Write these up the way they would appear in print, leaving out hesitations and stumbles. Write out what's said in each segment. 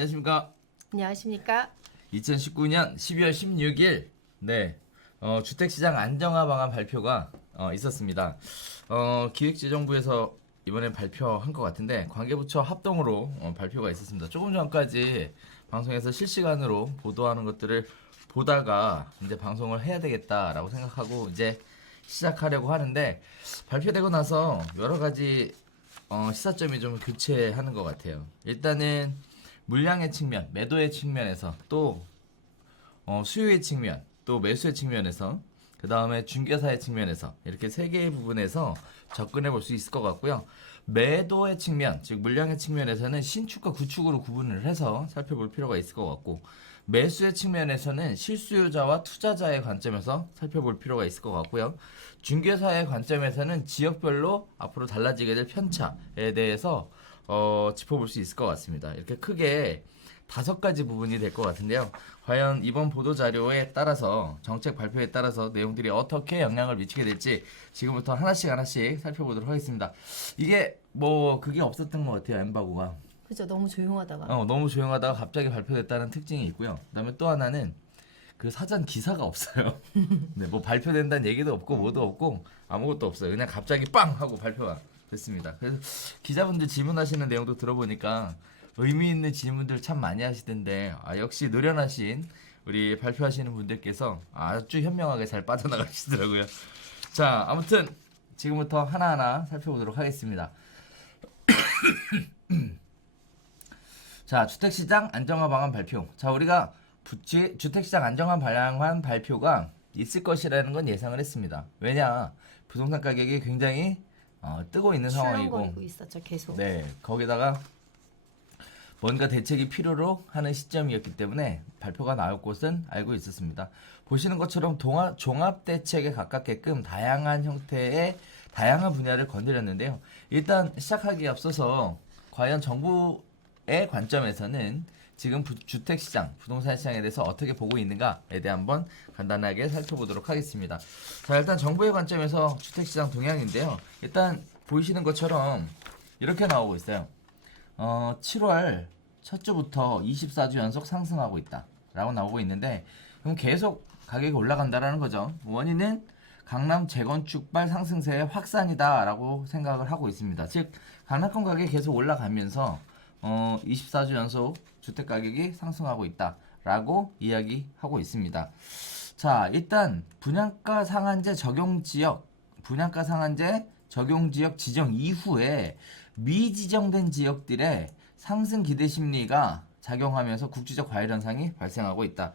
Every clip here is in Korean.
안녕하십니까. 안녕하십니까? 2019년 12월 16일 주택시장 안정화 방안 발표가 있었습니다. 기획재정부에서 이번에 발표한 것 같은데 관계부처 합동으로 발표가 있었습니다. 조금 전까지 방송에서 실시간으로 보도하는 것들을 보다가 이제 방송을 해야 되겠다라고 생각하고 이제 시작하려고 하는데 발표되고 나서 여러 가지 시사점이 좀 교체하는 것 같아요. 일단은 물량의 측면, 매도의 측면에서 또 수요의 측면, 또 매수의 측면에서 그 다음에 중개사의 측면에서 이렇게 세 개의 부분에서 접근해 볼 수 있을 것 같고요. 매도의 측면, 즉 물량의 측면에서는 신축과 구축으로 구분을 해서 살펴볼 필요가 있을 것 같고 매수의 측면에서는 실수요자와 투자자의 관점에서 살펴볼 필요가 있을 것 같고요. 중개사의 관점에서는 지역별로 앞으로 달라지게 될 편차에 대해서 짚어볼 수 있을 것 같습니다. 이렇게 크게 5가지 부분이 될 것 같은데요. 과연 이번 보도자료에 따라서 정책 발표에 따라서 내용들이 어떻게 영향을 미치게 될지 지금부터 하나씩 살펴보도록 하겠습니다. 이게 그게 없었던 것 같아요. 엠바고가. 그죠? 너무 조용하다가. 너무 조용하다가 갑자기 발표됐다는 특징이 있고요. 그다음에 또 하나는 그 사전 기사가 없어요. 네, 발표된다는 얘기도 없고 뭐도 없고 아무것도 없어요. 그냥 갑자기 빵 하고 발표가 됐습니다. 그래서 기자분들 질문하시는 내용도 들어보니까 의미 있는 질문들 참 많이 하시던데 역시 노련하신 우리 발표하시는 분들께서 아주 현명하게 잘 빠져나가시더라고요. 자, 아무튼 지금부터 하나하나 살펴보도록 하겠습니다. 자, 주택시장 안정화 방안 발표. 자, 우리가 주택시장 안정화 방안 발표가 있을 것이라는 건 예상을 했습니다. 왜냐, 부동산 가격이 굉장히 뜨고 있는 상황이고, 출렁거리고 있었죠, 계속. 네, 거기다가 뭔가 대책이 필요로 하는 시점이었기 때문에 발표가 나올 곳은 알고 있었습니다. 보시는 것처럼 종합 대책에 가깝게끔 다양한 형태의 다양한 분야를 건드렸는데요. 일단 시작하기에 앞서서 과연 정부의 관점에서는 지금 주택시장, 부동산 시장에 대해서 어떻게 보고 있는가에 대해 한번 간단하게 살펴보도록 하겠습니다. 자, 일단 정부의 관점에서 주택시장 동향인데요. 일단 보이시는 것처럼 이렇게 나오고 있어요. 7월 첫 주부터 24주 연속 상승하고 있다 라고 나오고 있는데 그럼 계속 가격이 올라간다라는 거죠. 원인은 강남 재건축발 상승세의 확산이다 라고 생각을 하고 있습니다. 즉 강남권 가격이 계속 올라가면서 24주 연속 주택 가격이 상승하고 있다 라고 이야기하고 있습니다. 자, 일단 분양가 상한제 적용 지역 지정 이후에 미지정된 지역들의 상승 기대 심리가 작용하면서 국지적 과열 현상이 발생하고 있다.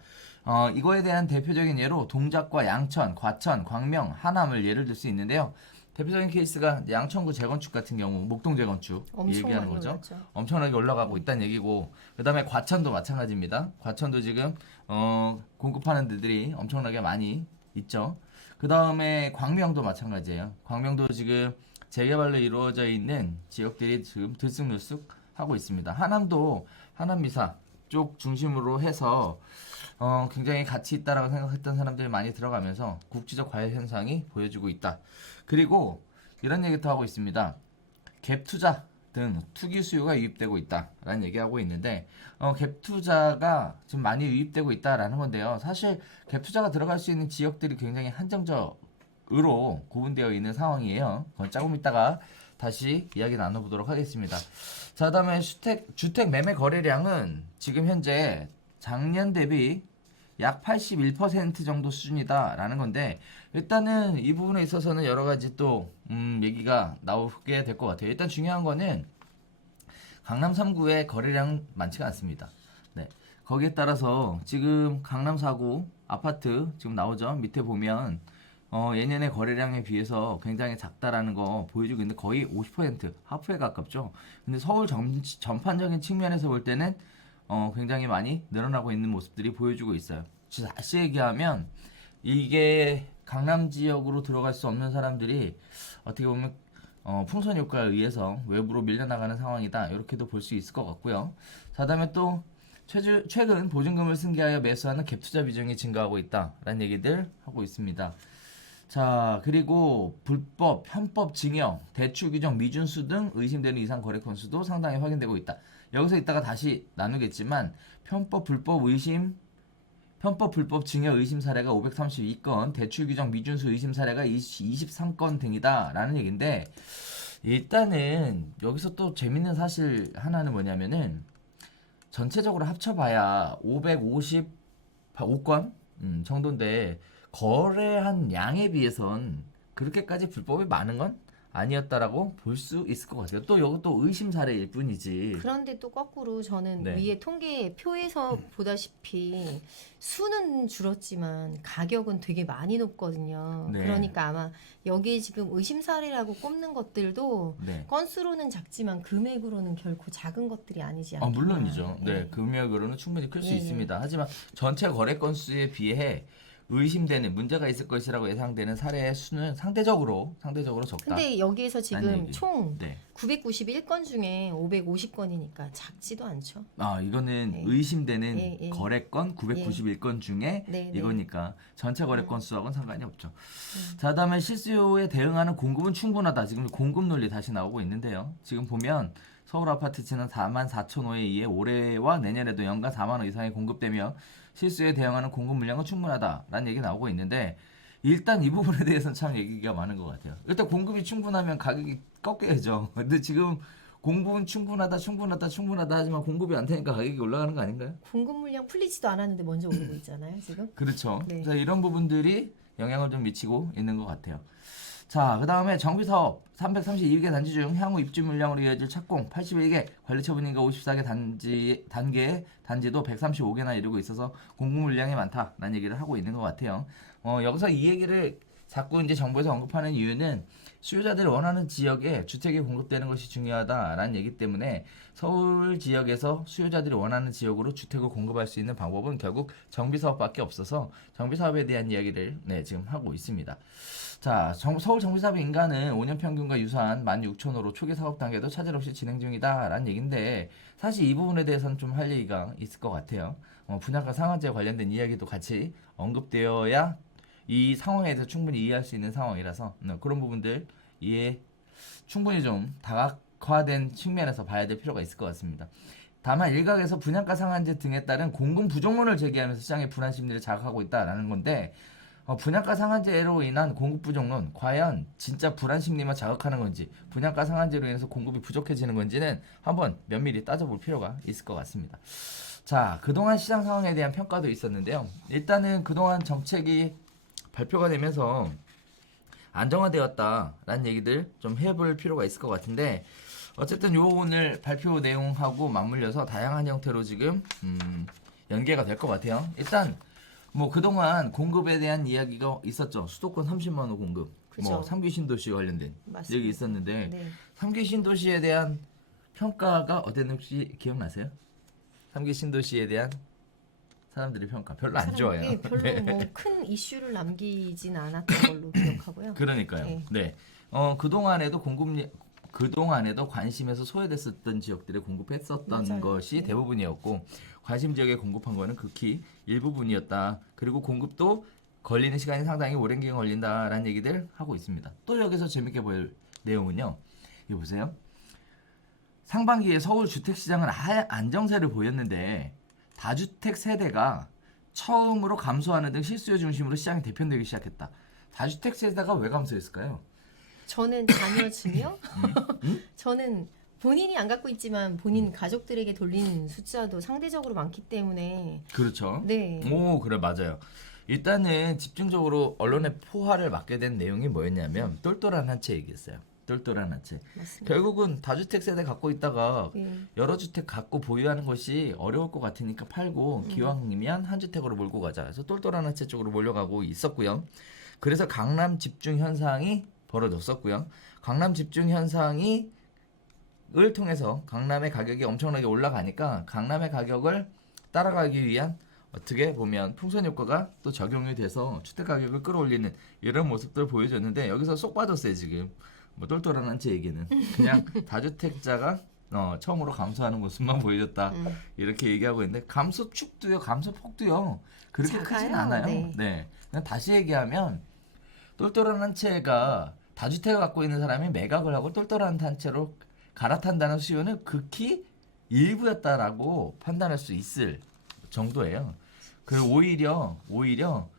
이거에 대한 대표적인 예로 동작과 양천, 과천, 광명, 하남을 예를 들 수 있는데요. 대표적인 케이스가 양천구 재건축 같은 경우 목동 재건축 얘기하는 거죠. 올랐죠. 엄청나게 올라가고 있다는 얘기고 그 다음에 과천도 마찬가지입니다. 과천도 지금 공급하는 데들이 엄청나게 많이 있죠. 그 다음에 광명도 마찬가지예요. 광명도 지금 재개발로 이루어져 있는 지역들이 지금 들쑥날쑥 하고 있습니다. 하남도 하남미사 쪽 중심으로 해서 굉장히 가치 있다라고 생각했던 사람들이 많이 들어가면서 국지적 과열 현상이 보여지고 있다. 그리고 이런 얘기도 하고 있습니다. 갭 투자 등 투기 수요가 유입되고 있다라는 얘기하고 있는데 갭 투자가 지금 많이 유입되고 있다라는 건데요. 사실 갭 투자가 들어갈 수 있는 지역들이 굉장히 한정적으로 구분되어 있는 상황이에요. 조금 이따가 다시 이야기 나눠보도록 하겠습니다. 자, 다음에 주택 매매 거래량은 지금 현재 작년 대비 약 81% 정도 수준이다라는 건데 일단은 이 부분에 있어서는 여러 가지 또 얘기가 나오게 될 것 같아요. 일단 중요한 거는 강남 3구의 거래량 많지가 않습니다. 네, 거기에 따라서 지금 강남 4구 아파트 지금 나오죠. 밑에 보면 예년의 거래량에 비해서 굉장히 작다라는 거 보여주고 있는데 거의 50% 하프에 가깝죠. 근데 서울 전반적인 측면에서 볼 때는 굉장히 많이 늘어나고 있는 모습들이 보여주고 있어요. 다시 얘기하면 이게 강남 지역으로 들어갈 수 없는 사람들이 어떻게 보면 풍선 효과에 의해서 외부로 밀려나가는 상황이다. 이렇게도 볼 수 있을 것 같고요. 자, 다음에 또 최근 보증금을 승계하여 매수하는 갭 투자 비중이 증가하고 있다라는 얘기들 하고 있습니다. 자, 그리고 불법, 편법 징역, 대출 규정 미준수 등 의심되는 이상 거래 건수도 상당히 확인되고 있다. 여기서 이따가 다시 나누겠지만 편법, 불법 의심, 편법, 불법 징역 의심 사례가 532건, 대출 규정 미준수 의심 사례가 23건 등이다 라는 얘기인데, 일단은 여기서 또 재밌는 사실 하나는 뭐냐면은 전체적으로 합쳐봐야 555건 정도인데 거래한 양에 비해선 그렇게까지 불법이 많은 건 아니었다라고 볼 수 있을 것 같아요. 또 이것도 의심 사례일 뿐이지. 그런데 또 거꾸로 저는 네. 위에 통계표에서 보다시피 수는 줄었지만 가격은 되게 많이 높거든요. 네. 그러니까 아마 여기에 지금 의심 사례라고 꼽는 것들도 네. 건수로는 작지만 금액으로는 결코 작은 것들이 아니지 않나. 물론이죠. 네, 금액으로는 충분히 클 수 예, 있습니다. 하지만 전체 거래 건수에 비해 의심되는 문제가 있을 것이라고 예상되는 사례의 수는 상대적으로 적다. 근데 여기에서 란 지금 얘기. 총 네. 991건 중에 550건이니까 작지도 않죠. 이거는 네. 의심되는 예. 거래건 991건 중에 네, 이거니까 전체 거래건 수하고는 상관이 없죠. 자, 다음에 실수요에 대응하는 공급은 충분하다. 지금 공급 논리 다시 나오고 있는데요. 지금 보면 서울 아파트지는 44,000호에 의해 올해와 내년에도 연간 4만 호 이상이 공급되며 실수요에 대응하는 공급 물량은 충분하다라는 얘기 나오고 있는데, 일단 이 부분에 대해서는 참 얘기가 많은 것 같아요. 일단 공급이 충분하면 가격이 꺾여야죠. 근데 지금 공급은 충분하다 하지만 공급이 안 되니까 가격이 올라가는 거 아닌가요? 공급 물량 풀리지도 않았는데 먼저 오르고 있잖아요, 지금. 그렇죠. 네. 그래서 이런 부분들이 영향을 좀 미치고 있는 것 같아요. 자, 그 다음에 정비사업 332개 단지 중 향후 입주 물량으로 이어질 착공 81개, 관리처분인가 54개 단지도 135개나 이루고 있어서 공급 물량이 많다라는 얘기를 하고 있는 것 같아요. 여기서 이 얘기를 자꾸 이제 정부에서 언급하는 이유는 수요자들이 원하는 지역에 주택이 공급되는 것이 중요하다라는 얘기 때문에 서울 지역에서 수요자들이 원하는 지역으로 주택을 공급할 수 있는 방법은 결국 정비사업밖에 없어서 정비사업에 대한 이야기를 지금 하고 있습니다. 자, 서울 정비사업 인가는 5년 평균과 유사한 16,000호로 초기 사업 단계도 차질 없이 진행 중이다라는 얘기인데, 사실 이 부분에 대해서는 좀 할 얘기가 있을 것 같아요. 분양가 상한제 관련된 이야기도 같이 언급되어야 이 상황에 대해서 충분히 이해할 수 있는 상황이라서 그런 부분들 충분히 좀 다각화된 측면에서 봐야 될 필요가 있을 것 같습니다. 다만 일각에서 분양가 상한제 등에 따른 공급 부족론을 제기하면서 시장의 불안 심리를 자극하고 있다라는 건데, 분양가 상한제로 인한 공급 부족론, 과연 진짜 불안 심리만 자극하는 건지, 분양가 상한제로 인해서 공급이 부족해지는 건지는 한번 면밀히 따져볼 필요가 있을 것 같습니다. 자, 그동안 시장 상황에 대한 평가도 있었는데요. 일단은 그동안 정책이 발표가 되면서 안정화되었다라는 얘기들 좀 해볼 필요가 있을 것 같은데, 어쨌든 요 오늘 발표 내용하고 맞물려서 다양한 형태로 지금 연계가 될 것 같아요. 일단 뭐 그동안 공급에 대한 이야기가 있었죠. 수도권 30만 호 공급, 그죠. 3기 신도시 관련된 맞습니다. 얘기 있었는데, 네. 3기 신도시에 대한 평가가 어땠는지 기억나세요? 3기 신도시에 대한 사람들의 평가 별로 안 좋아요. 예, 별로 네. 뭐 큰 이슈를 남기진 않았던 걸로 기억하고요. 그러니까요. 네. 네. 그동안에도 관심에서 소외됐었던 지역들에 공급했었던 맞아요. 것이 네. 대부분이었고, 관심 지역에 공급한 거는 극히 일부분이었다. 그리고 공급도 걸리는 시간이 상당히 오랜 기간 걸린다라는 얘기들 하고 있습니다. 또 여기서 재밌게 볼 내용은요. 이거 보세요. 상반기에 서울 주택시장은 아예 안정세를 보였는데 다주택 세대가 처음으로 감소하는 등 실수요 중심으로 시장이 대편되기 시작했다. 다주택 세대가 왜 감소했을까요? 저는 자녀 증여? 저는 본인이 안 갖고 있지만 본인 가족들에게 돌리는 숫자도 상대적으로 많기 때문에 그렇죠. 네. 오, 그래, 맞아요. 일단은 집중적으로 언론의 포화를 맞게 된 내용이 뭐였냐면 똘똘한 한 채 얘기했어요. 똘똘한 한 채. 맞습니다. 결국은 다주택 세대 갖고 있다가 예. 여러 주택 갖고 보유하는 것이 어려울 것 같으니까 팔고 기왕이면 한 주택으로 몰고 가자. 그래서 똘똘한 한 채 쪽으로 몰려가고 있었고요. 그래서 강남 집중 현상이 벌어졌었고요. 강남 집중 현상이 을 통해서 강남의 가격이 엄청나게 올라가니까 강남의 가격을 따라가기 위한 어떻게 보면 풍선 효과가 또 적용이 돼서 주택 가격을 끌어올리는 이런 모습들을 보여줬는데, 여기서 속 빠졌어요 지금. 뭐 똘똘한 한 채 얘기는 그냥 다주택자가 처음으로 감소하는 모습만 보여줬다 이렇게 얘기하고 있는데, 감소축도요, 감소폭도요 그렇게 작아요. 크진 않아요. 네. 네. 그냥 다시 얘기하면 똘똘한 한 채가 다주택을 갖고 있는 사람이 매각을 하고 똘똘한 한 채로 갈아탄다는 수요는 극히 일부였다라고 판단할 수 있을 정도예요. 그리고 오히려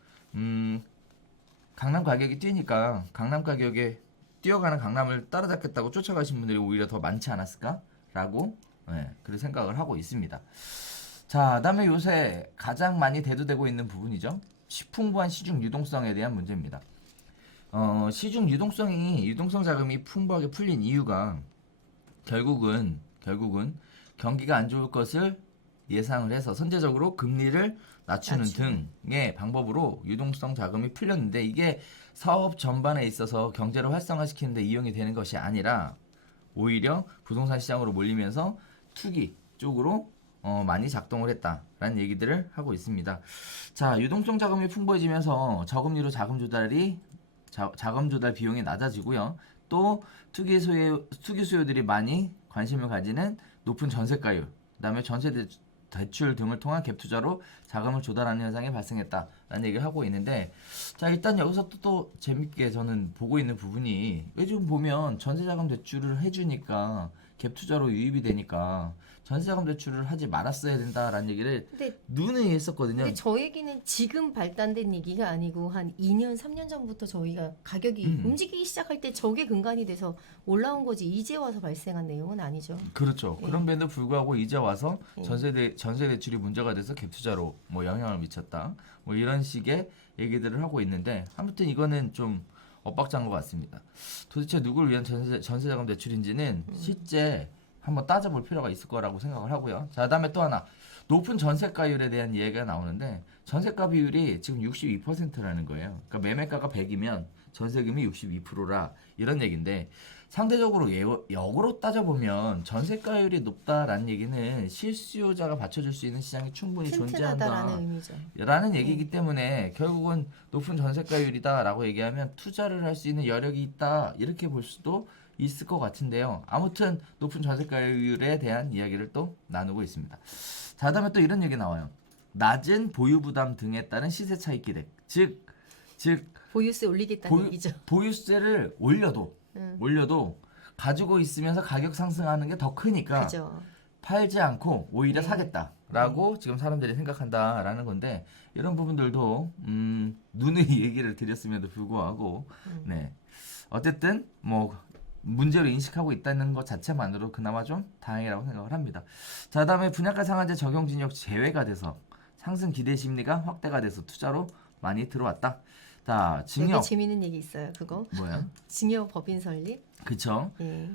강남 가격이 뛰니까 강남 가격에 뛰어가는 강남을 따라잡겠다고 쫓아가신 분들이 오히려 더 많지 않았을까라고 그런 생각을 하고 있습니다. 자, 그다음에 요새 가장 많이 대두되고 있는 부분이죠. 풍부한 시중 유동성에 대한 문제입니다. 시중 유동성 자금이 풍부하게 풀린 이유가 결국은 경기가 안 좋을 것을 예상을 해서 선제적으로 금리를 낮추는 등의 방법으로 유동성 자금이 풀렸는데 이게 사업 전반에 있어서 경제를 활성화시키는 데 이용이 되는 것이 아니라 오히려 부동산 시장으로 몰리면서 투기 쪽으로 많이 작동을 했다라는 얘기들을 하고 있습니다. 자, 유동성 자금이 풍부해지면서 저금리로 자금 조달 비용이 낮아지고요. 또 투기 수요들이 많이 관심을 가지는 높은 전세가율, 그다음에 전세 대출 등을 통한 갭 투자로 자금을 조달하는 현상이 발생했다라는 얘기를 하고 있는데, 자, 일단 여기서 또 재밌게 저는 보고 있는 부분이 요즘 보면 전세자금 대출을 해주니까 갭 투자로 유입이 되니까 전세자금 대출을 하지 말았어야 된다라는 얘기를 근데 누누이 했었거든요. 근데 저 얘기는 지금 발단된 얘기가 아니고 한 2년, 3년 전부터 저희가 가격이 움직이기 시작할 때 저게 근간이 돼서 올라온 거지 이제 와서 발생한 내용은 아니죠. 그렇죠. 예. 그럼에도 불구하고 이제 와서 전세 대출이 문제가 돼서 갭 투자로 뭐 영향을 미쳤다. 뭐 이런 식의 얘기들을 하고 있는데 아무튼 이거는 좀 엇박자인 것 같습니다. 도대체 누구를 위한 전세자금 대출인지는 실제 한번 따져볼 필요가 있을 거라고 생각을 하고요. 자, 그다음에 또 하나 높은 전세가율에 대한 이야기가 나오는데 전세가 비율이 지금 62%라는 거예요. 그러니까 매매가가 100이면 전세금이 62%라 이런 얘기인데 상대적으로 역으로 따져보면 전세가율이 높다라는 얘기는 실수요자가 받쳐줄 수 있는 시장이 충분히 튼튼하다라는 의미죠. 존재한다라는 얘기이기 때문에 결국은 높은 전세가율이다라고 얘기하면 투자를 할 수 있는 여력이 있다 이렇게 볼 수도 있을 것 같은데요. 아무튼 높은 전세가율에 대한 이야기를 또 나누고 있습니다. 자, 그다음에 또 이런 얘기 나와요. 낮은 보유 부담 등에 따른 시세 차익 기대. 즉 보유세 올리겠다는 얘기죠. 보유세를 올려도 가지고 있으면서 가격 상승하는 게 더 크니까 그죠. 팔지 않고 오히려 사겠다라고 지금 사람들이 생각한다라는 건데 이런 부분들도 누누이 얘기를 드렸음에도 불구하고 네, 어쨌든 뭐 문제로 인식하고 있다는 것 자체만으로 그나마 좀 다행이라고 생각을 합니다. 자, 그다음에 분양가 상한제 적용 진역 제외가 돼서 상승 기대 심리가 확대가 돼서 투자로 많이 들어왔다. 자, 여기 증여 재미있는 얘기 있어요. 그거 뭐야? 증여 법인 설립. 그쵸? 예.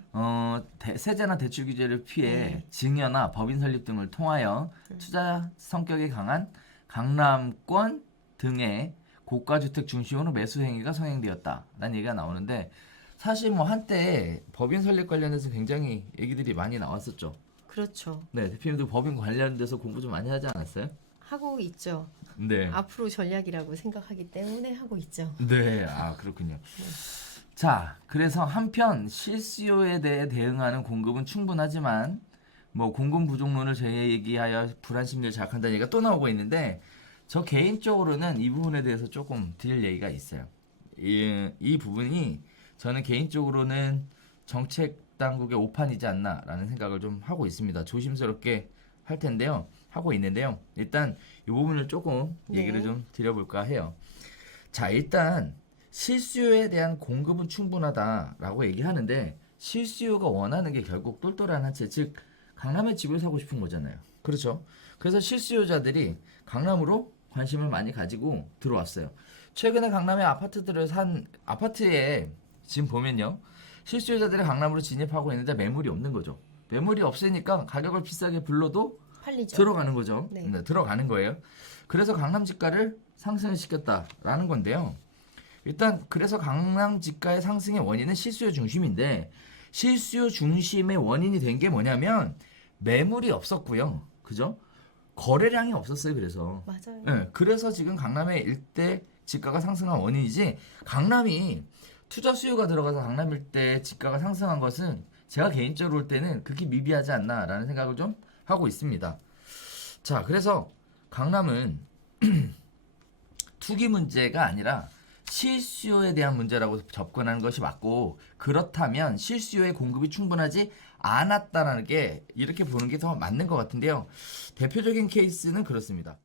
세제나 대출 규제를 피해 증여나 법인 설립 등을 통하여 투자 성격이 강한 강남권 등의 고가주택 중심으로 매수 행위가 성행되었다라는 얘기가 나오는데 사실 뭐 한때 법인 설립 관련해서 굉장히 얘기들이 많이 나왔었죠. 그렇죠. 네, 대표님도 법인 관련돼서 공부 좀 많이 하지 않았어요? 하고 있죠. 네. 앞으로 전략이라고 생각하기 때문에 하고 있죠. 네, 아 그렇군요. 자, 그래서 한편 실수요에 대해 대응하는 공급은 충분하지만 뭐 공급 부족론을 제기하여 불안 심리를 자극한다는 얘기가 또 나오고 있는데 저 개인적으로는 이 부분에 대해서 조금 드릴 얘기가 있어요. 이 부분이 저는 개인적으로는 정책 당국의 오판이지 않나라는 생각을 좀 하고 있습니다. 조심스럽게 할 텐데요. 하고 있는데요. 일단 이 부분을 조금 얘기를 좀 드려볼까 해요. 자, 일단 실수요에 대한 공급은 충분하다라고 얘기하는데 실수요가 원하는 게 결국 똘똘한 한 채, 즉 강남에 집을 사고 싶은 거잖아요. 그렇죠? 그래서 실수요자들이 강남으로 관심을 많이 가지고 들어왔어요. 최근에 강남의 아파트에 지금 보면요. 실수요자들이 강남으로 진입하고 있는데 매물이 없는 거죠. 매물이 없으니까 가격을 비싸게 불러도 팔리죠. 들어가는 거죠. 네. 네, 들어가는 거예요. 그래서 강남 집가를 상승을 시켰다라는 건데요. 일단 그래서 강남 집가의 상승의 원인은 실수요 중심인데 실수요 중심의 원인이 된 게 뭐냐면 매물이 없었고요. 그죠? 거래량이 없었어요. 그래서 맞아요. 네, 그래서 지금 강남의 일대 집가가 상승한 원인이지 강남이 투자 수요가 들어가서 강남 일대 집가가 상승한 것은 제가 개인적으로 볼 때는 그렇게 미비하지 않나라는 생각을 좀 하고 있습니다. 자, 그래서 강남은 투기 문제가 아니라 실수요에 대한 문제라고 접근하는 것이 맞고, 그렇다면 실수요의 공급이 충분하지 않았다라는 게 이렇게 보는 게 더 맞는 것 같은데요. 대표적인 케이스는 그렇습니다.